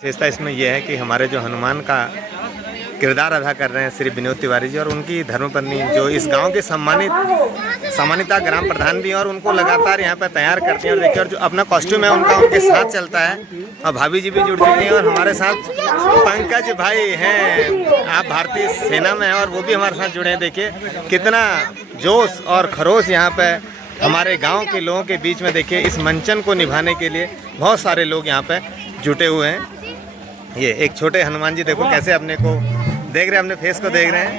विशेषता इसमें यह है कि हमारे जो हनुमान का किरदार अदा कर रहे हैं श्री विनोद तिवारी जी और उनकी धर्मपत्नी जो इस गांव के सम्मानिता ग्राम प्रधान भी हैं और उनको लगातार यहाँ पर तैयार करती हैं। और देखिए और जो अपना कॉस्ट्यूम है उनका उनके साथ चलता है और भाभी जी भी जुड़ चुकी हैं। और हमारे साथ पंकज भाई हैं, आप भारतीय सेना में हैं और वो भी हमारे साथ जुड़े हैं। देखिए कितना जोश और खरोश यहाँ पर हमारे गाँव के लोगों के बीच में। देखिए इस मंचन को निभाने के लिए बहुत सारे लोग यहाँ पर जुटे हुए हैं। ये एक छोटे हनुमान जी देखो कैसे अपने को देख रहे हैं, अपने फेस को देख रहे हैं।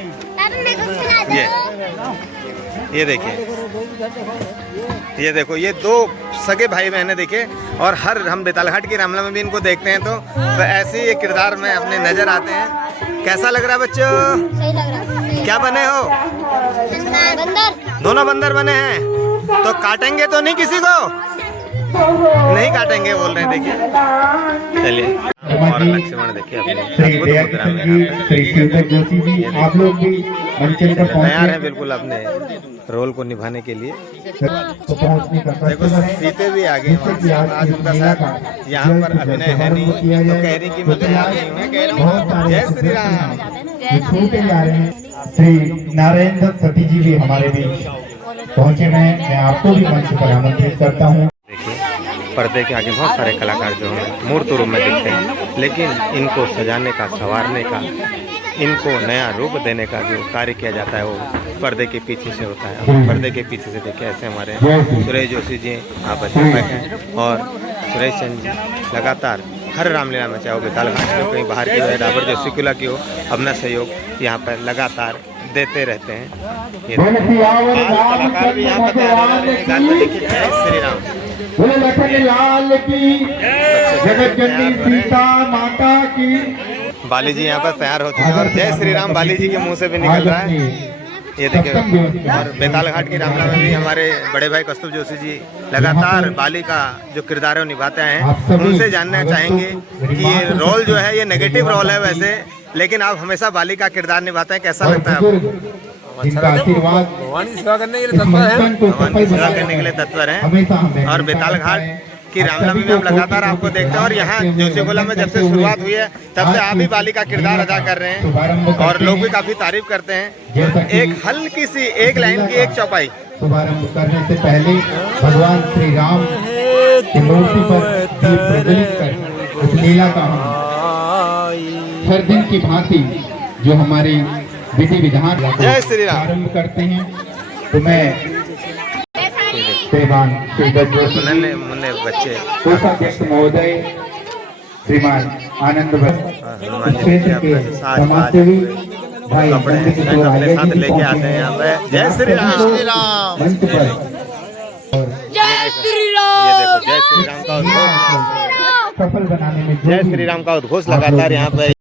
ये देखिए, ये देखो, ये दो सगे भाई बहन देखे। और हर हम बेतालघाट की रामला में भी इनको देखते हैं तो ऐसे ये किरदार में अपने नजर आते हैं। कैसा लग रहा है बच्चों? सही लग रहा है। क्या बने हो? बंदर। दोनों बंदर बने हैं। तो काटेंगे तो नहीं किसी को? नहीं काटेंगे बोल रहे हैं। देखिए चलिए और लक्ष्मण देखिए तैयार है बिल्कुल अपने रोल को निभाने के लिए। देखो सीते भी आ गई। आज उनका शायद यहाँ पर अभिनय है नहीं तो कह रही कि मैं तैयार नहीं हूँ। जय श्री राम। छूटे जा रहे हैं। श्री नारायण दत्त सती जी भी हमारे बीच पहुँचे हैं। मैं आपको भी मंच पर आमंत्रित करता हूँ। पर्दे के आगे बहुत सारे कलाकार जो हैं मूर्त रूप में दिखते हैं, लेकिन इनको सजाने का, संवारने का, इनको नया रूप देने का जो कार्य किया जाता है वो पर्दे के पीछे से होता है। पर्दे के पीछे से देखिए ऐसे हमारे सुरेश जोशी जी आप अच्छे हैं और सुरेश चंद जी लगातार हर रामलीला में, चाहे वो बेतालघाट की हो, कहीं बाहर की हो, डाबर जोशी किला की हो, अपना सहयोग यहाँ पर लगातार देते रहते हैं। ये कलाकार भी यहाँ पर तैयार देखिए। जय श्री राम। लाल की जगत जननी सीता माता की। बाली जी यहाँ पर तैयार हो चुके हैं और जय श्री राम बाली जी के मुंह से भी निकल रहा है। ये देखिए और बेतालघाट की रामला में भी हमारे बड़े भाई कस्तूर जोशी जी लगातार बाली का जो किरदार है वो निभाते हैं। उनसे जानना चाहेंगे कि ये रोल जो है ये नेगेटिव रोल है वैसे, लेकिन आप हमेशा बाली का किरदार निभाते हैं, कैसा लगता है आपको? जिनका आशीर्वाद भगवान की सेवा करने के लिए तत्पर है। भगवान की सेवा करने के लिए तत्पर हैं। और बेतालघाट की रामला में हम लगातार आपको देखते हैं और यहाँ जोशीगोला में जब से शुरुआत हुई है तब से आप भी बाली का किरदार अदा कर रहे हैं और लोग भी काफी तारीफ करते हैं। एक हल्की सी एक लाइन की एक चौपाई। शुभारंभ करने से पहले भगवान श्री राम की मूर्ति पर दीप प्रज्वलित कर उस लीला का हर दिन की भांति जो हमारी विधि विधान जय श्री राम आरम्भ करते हैं। तो मैं श्रीमान मुन्ने बच्चे कोषाध्यक्ष महोदय श्रीमान आनंद क्षेत्र के समाजसेवी भाई अपने साथ लेके आते हैं यहाँ पे। जय श्री राम। मंच पर जय श्री राम। जय श्री राम का उद्घोष, सफल बनाने में जय श्री राम का उद्घोष लगातार यहाँ पे।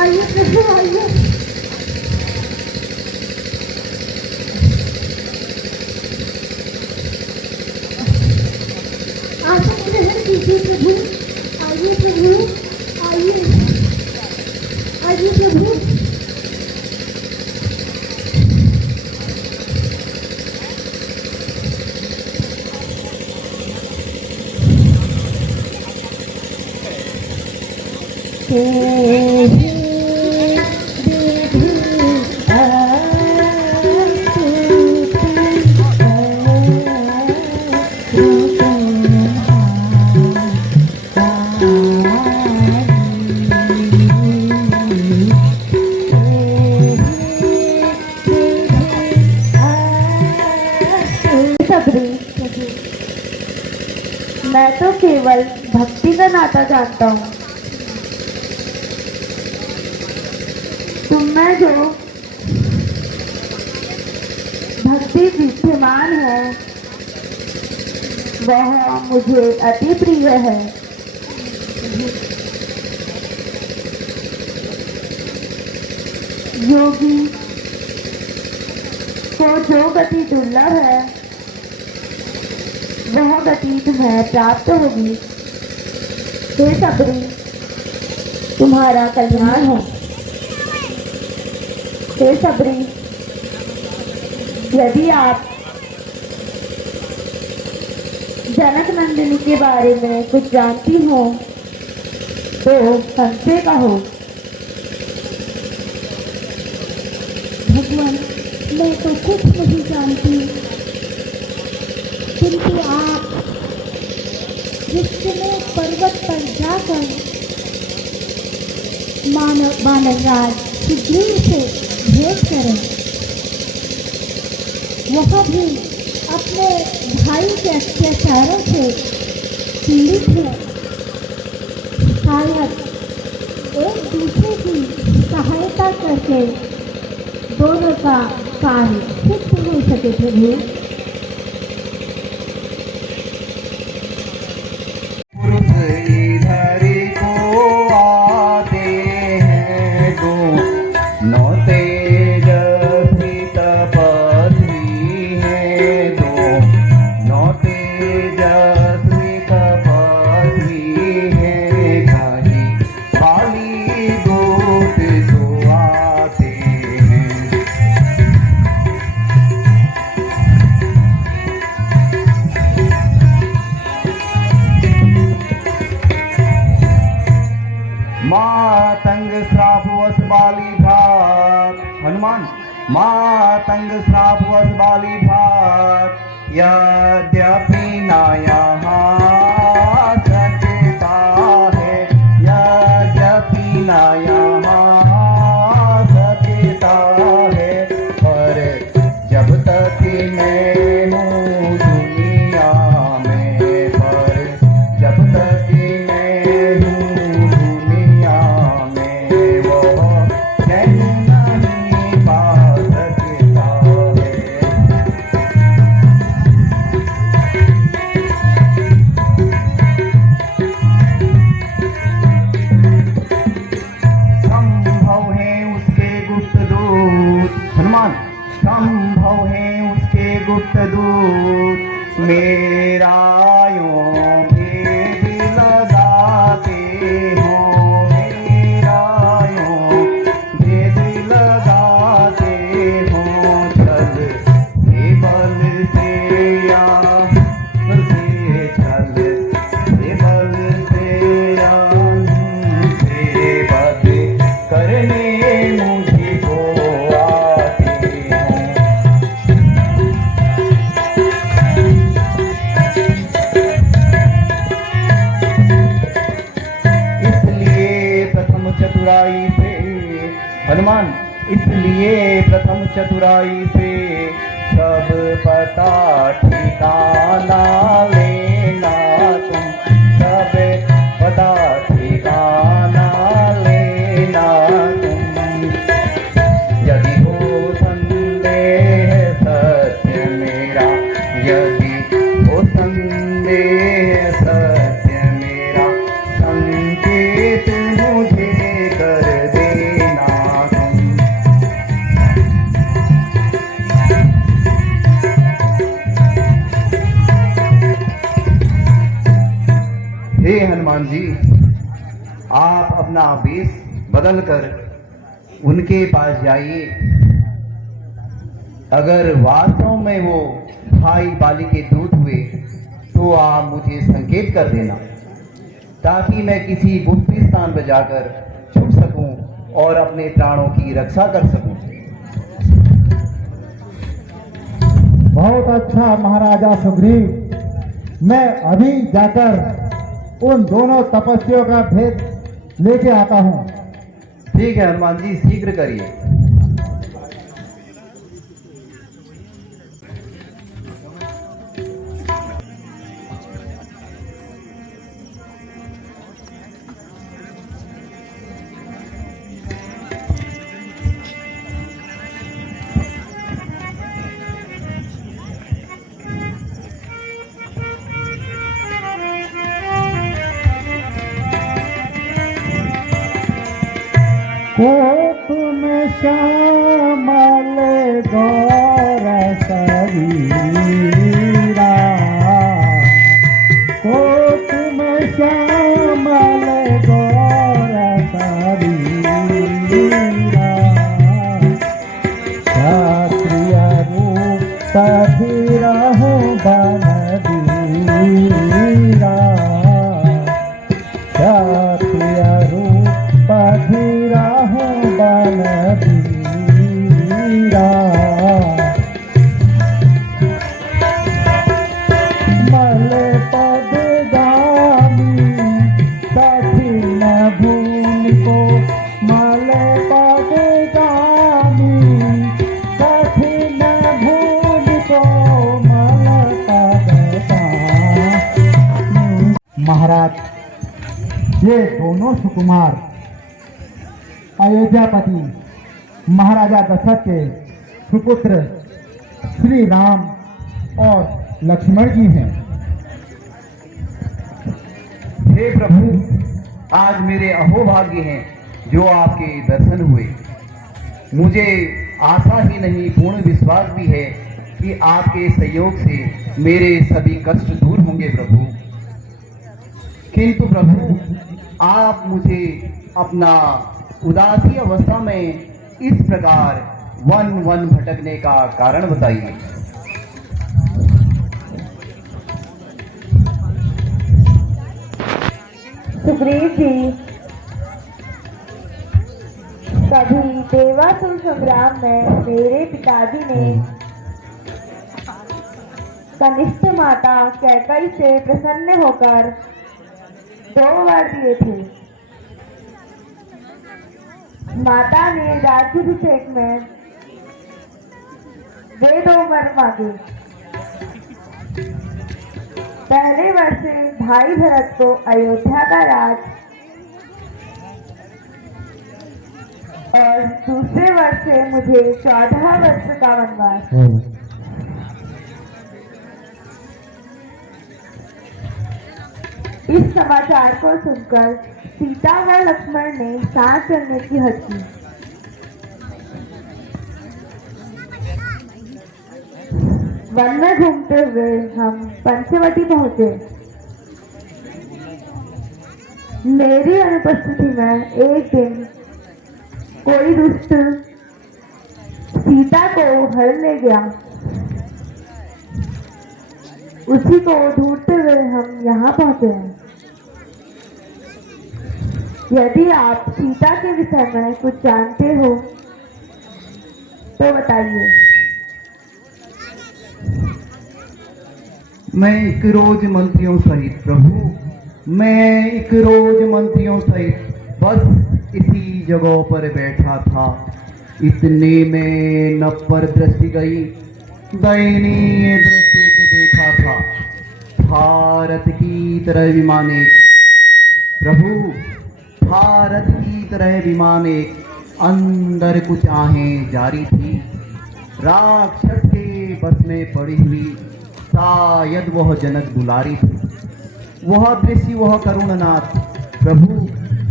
आइए प्रभु आइए। प्रभु, आइए प्रभु, आइए, आइए प्रभु। मैं तो केवल भक्ति का नाता जानता हूँ। तुम में जो भक्ति विद्यमान है वह मुझे अति प्रिय है। योगी को जो गति दुर्लभ है वह गति तुम्हें प्राप्त होगी। हे सबरी, तुम्हारा कल्याण हो। हे सबरी, यदि आप जनक नंदिनी के बारे में कुछ जानती हो तो हमसे कहो। भगवान, मैं तो कुछ नहीं जानती, किंतु आप जिसमें पर्वत पर जाकर मानवराज सुग्रीव से भेंट करें, वह भी अपने भाई के अत्याचारों से पीड़ित है। शायद एक दूसरे की सहायता करके दोनों का कार्य सिद्ध हो सके। प्रभु, मातंग श्रापवश बाली भात, हनुमान मातंग श्रापवश बाली भात, यद्यपि न यहाँ सकता है, यद्यपि न यहाँ सकता है, पर जब तक मैं हूँ दुनिया में, पर जब तक मैं हूँ दुनिया में, वो चैन नहीं पा सकता है। संभव है उसके गुप्त दूत, हनुमान संभव है उसके गुप्त दूत, मेरा यूं भेद लगाते हो, मेरा यूं भेद लगाते हो, छल से बल से या से छल से बल से या से बद करने मुझको आते हो। इसलिए प्रथम चतुराई से, हनुमान इसलिए प्रथम चतुराई से सब पता ठिकाना लेना तुम, सब पता ठिकाना लेना तुम। यदि हो संदेह सत्य मेरा, यदि हो संदेह सत्य मेरा, संकेत मुझे कर देना तुम। हे हनुमान जी, आप अपना वेश बदल कर उनके पास जाइए। अगर वास्तव में वो भाई बाली के दूत हुए तो आप मुझे संकेत कर देना, ताकि मैं किसी गुप्त स्थान पर जाकर छुप सकूं और अपने प्राणों की रक्षा कर सकूं। बहुत अच्छा महाराजा सुग्रीव, मैं अभी जाकर उन दोनों तपस्वियों का भेद लेके आता हूँ। ठीक है हनुमान जी, शीघ्र करिए। कोप में श्यामल गौर शरीरा, कोप में श्यामल गौर शरीरा, क्षत्रिय रूप तभिरहु बनवीरा, क्षत्रिय रूप पधिरहु बनवीरा, मल पद गामी कठिन भूमि को, मल पद गामी कठिन भूमि को, मल पद गामी। महाराज, ये दोनों सुकुमार अयोध्यापति महाराजा दशरथ के सुपुत्र श्री राम और लक्ष्मण जी हैं। हे प्रभु, आज मेरे अहोभाग्य हैं जो आपके दर्शन हुए। मुझे आशा ही नहीं, पूर्ण विश्वास भी है कि आपके सहयोग से मेरे सभी कष्ट दूर होंगे प्रभु। किंतु प्रभु, आप मुझे अपना उदासी अवस्था में इस प्रकार वन वन भटकने का कारण बताइए। सुग्रीव जी, कभी देवासुर संग्राम में मेरे पिताजी ने कनिष्ठ माता कैकई से प्रसन्न होकर 2 वर दिए थे। माता ने राज्याभिषेक में वे 2 वर मांगे। पहले वर्ष से भाई भरत को अयोध्या का राज और दूसरे वर्ष से मुझे 14 वर्ष का वनवास। इस समाचार को सुनकर सीता व लक्ष्मण ने साथ चलने की हद की। वन में घूमते हुए हम पंचवटी पहुंचे। मेरी अनुपस्थिति में एक दिन कोई दुष्ट सीता को हर ले गया। उसी को ढूंढते हुए हम यहाँ पहुंचे हैं। यदि आप सीता के विषय में कुछ जानते हो तो बताइए। मैं एक रोज मंत्रियों सहित प्रभु, मैं एक रोज मंत्रियों सहित बस इसी जगह पर बैठा था। इतने में न पर दृष्टि गई, दयनीय दृश्य को देखा था। भारत की तरह विमान एक प्रभु, भारत की तरह विमान एक अंदर कुछ आहें जारी थी। राक्षस के बस में पड़ी हुई शायद वह जनक दुलारी थी। वह दृश्य वह करुणनाथ प्रभु,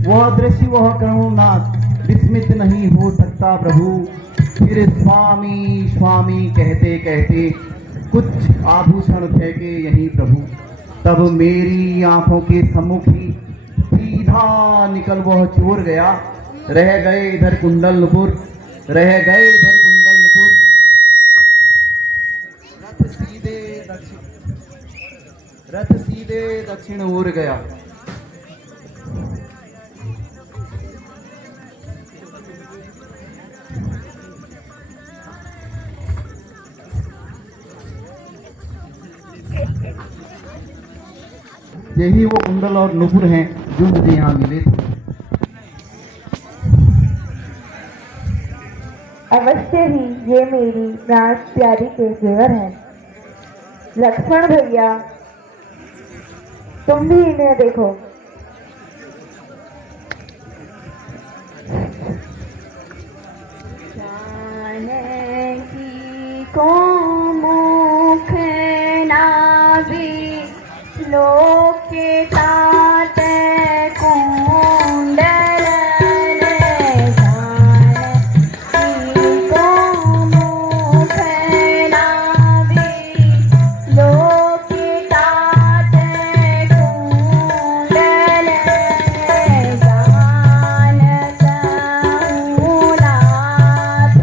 वह दृश्य वह करुणनाथ विस्मित नहीं हो सकता प्रभु। फिर स्वामी स्वामी कहते कहते कुछ आभूषण फेंके यहीं प्रभु। तब मेरी आंखों के सम्मुख ही सीधा निकल वह चोर गया। रह गए इधर कुंडलपुर, रह गए इधर कुंडलपुर। रथ सीधे दक्षिण ओर गया। यही वो कुंडल और नुपुर हैं जो मुझे यहाँ मिले थे। अवश्य ही ये मेरी प्राण प्यारी के जेवर है। लक्ष्मण भैया, तुम भी इन्हें देखो। जानकी को मुख नाभि लोके ताते कुंडल जानकी को मुख नाभि लोके ताते कुंडल जानत नाथ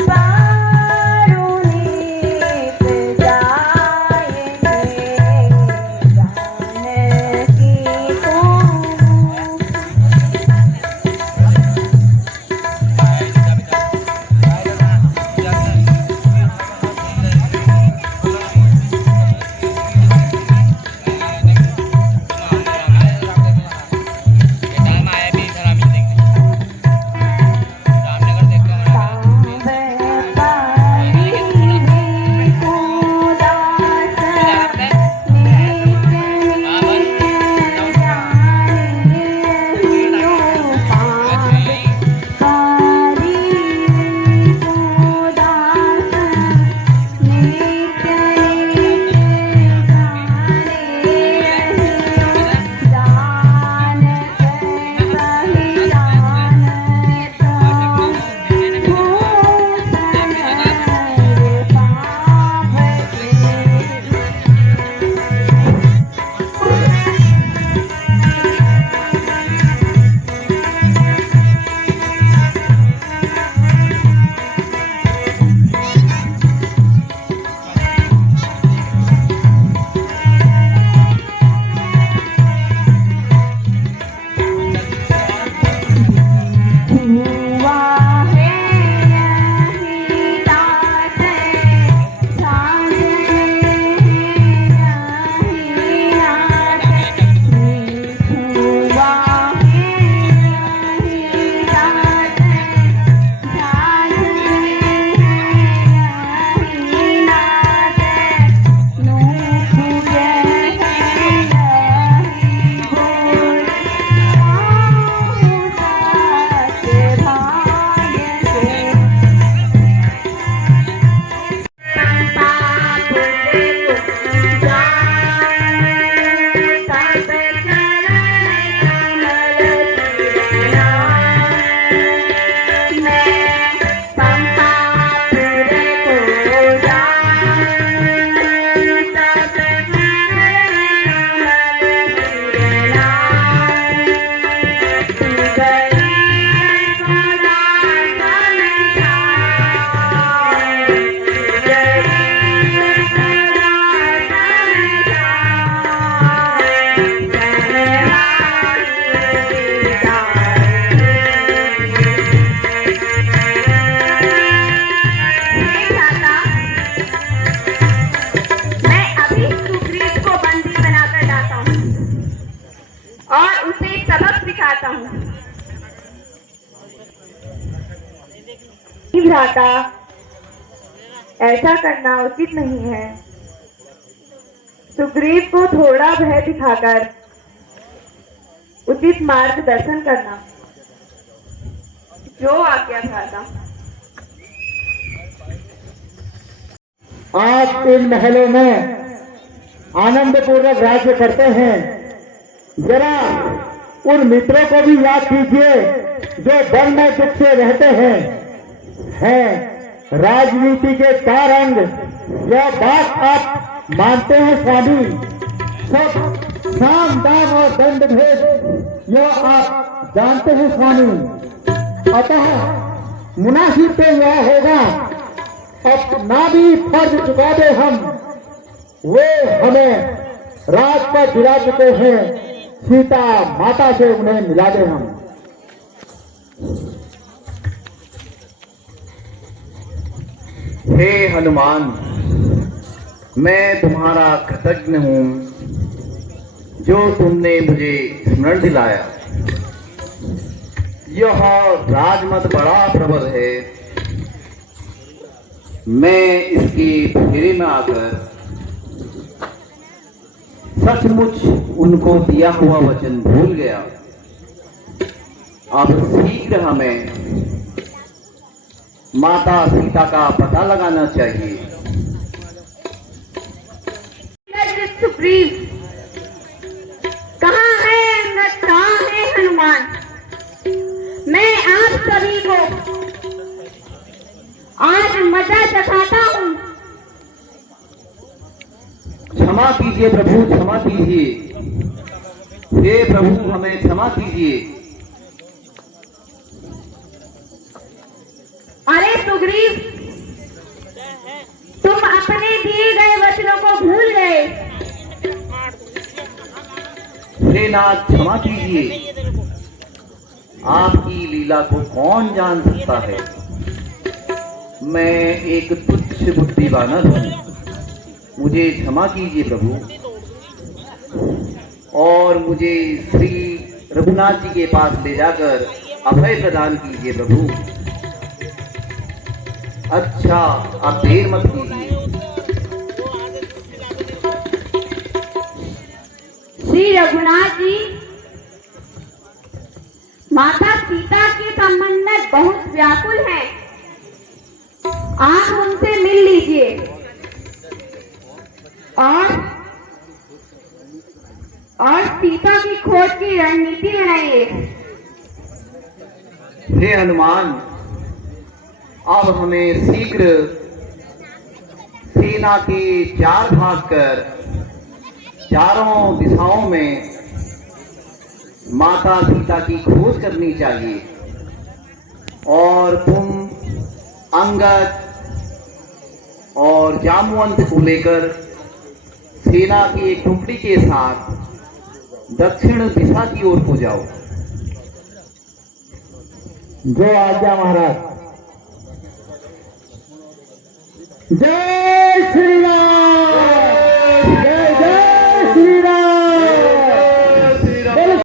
पारुनीत जाएंगे। जानकी को भ्राता, ऐसा करना उचित नहीं है। सुग्रीव को थोड़ा भय दिखाकर उचित मार्गदर्शन करना। जो आज्ञा भ्राता। आप इन महलों में आनंद पूर्वक राज्य करते हैं। जरा उन मित्रों को भी याद कीजिए जो वन में दुख से रहते हैं। राजनीति के तारंग, यह बात आप मानते हैं स्वामी, सब साम दाम और दंड भेद यह आप जानते हैं स्वामी। अतः मुनासिब पे यह होगा अपना भी फर्ज चुका दे हम, वो हमें राज पर गिरा चुके हैं, सीता माता से उन्हें मिला दे हम। हे हनुमान, मैं तुम्हारा कृतज्ञ हूँ जो तुमने मुझे स्मरण दिलाया। यह राजमत बड़ा प्रबल है, मैं इसके फेरे में आकर सचमुच उनको दिया हुआ वचन भूल गया। अब शीघ्र हमें माता सीता का पता लगाना चाहिए। सुप्रीम कहाँ है कहाँ है हनुमान? मैं आप सभी को आज मजा चखाता हूँ। क्षमा कीजिए प्रभु, क्षमा कीजिए। हे प्रभु, हमें क्षमा कीजिए। अरे सुग्रीव, तुम अपने दिए गए वचनों को भूल गए। हे नाथ, क्षमा कीजिए। आपकी लीला को कौन जान सकता है? मैं एक तुच्छ बुद्धि वानर हूँ, मुझे क्षमा कीजिए प्रभु, और मुझे श्री रघुनाथ जी के पास ले जाकर अभय प्रदान कीजिए प्रभु। अच्छा, आप देर मत कीजिए। श्री रघुनाथ जी, माता सीता के संबंध में बहुत व्याकुल हैं। आप उनसे मिल लीजिए और सीता की खोज की रणनीति बनाइए। हे हनुमान, अब हमें शीघ्र सेना के 4 भाग कर चारों दिशाओं में माता सीता की खोज करनी चाहिए। और तुम अंगद और जामवंत को लेकर सेना की एक टुकड़ी के साथ दक्षिण दिशा की ओर को जाओ। जय आज्ञा महाराज। जय